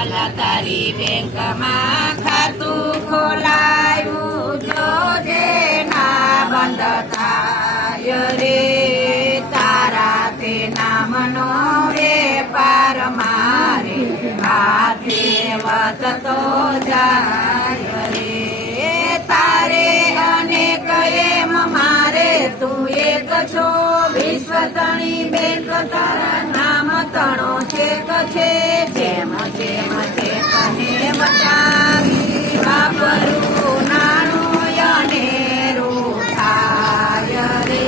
વાલા તારી બેંકમાં ખાતું ખોલાયું જોજે ના બંધ થાય રે તારા તે નામનો વેપાર મારે હાથે વધતો જાય રે તારે અનેક એમ મારે તું એક છો વિશ્વ તણી બેંક તારા નામ તણો છેક છે જેમ જેમ છે કહે બતાવી વાપરું નાનું અનેરું થાય રે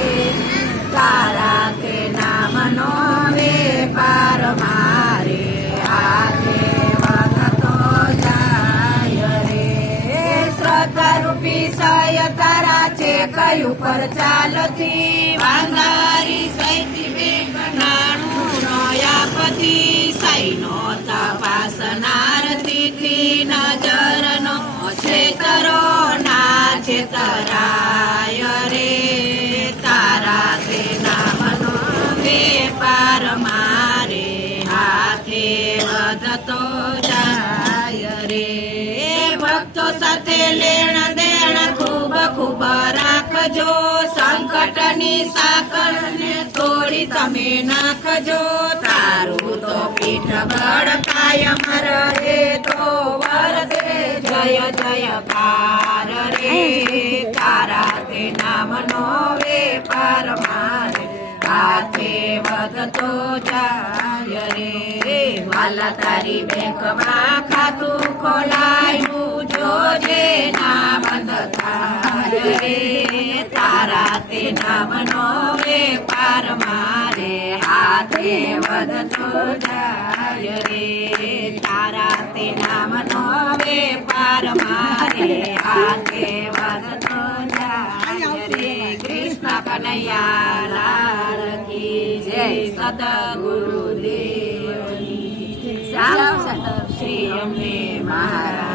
તારા તે નામનો વેપાર મારે હાથે વધતો જાય રે શ્રદ્ધા રૂપી સય તારા છે કયું પર ચાલતી વાંગારી સૈતી બેંક નાણું નયાપતિ સૈનો તપાસનાર તિથિ નજરનો છેતરો ના છેતરાય રે તારા તે નામનો વેપાર મારે હાથે વધતો જાય રે ભક્તો સાથે લેણ દેણ ખૂબ ખૂબ રાખજો સંકટની સાકળને તોડી તમે નાખજો તારું તો પીઠ બળ કાયમ રહે તો વરસે જય જયકાર રે તારા તે નામનો વેપાર મારે હાથે વધતો જાય રે વાલા તારી બેંકમાં ખાતું ખોલાયું જોજે ના બંધ થાય રે તારા તે નામનો વેપાર મારે હાથે વધતો જાય રે તારા તે નામનો વેપાર મારે હાથે વધતો જાય રે કૃષ્ણ કનૈયા લાલ કી જય સદગુરુદેવની શ્રી અમને મહારાજ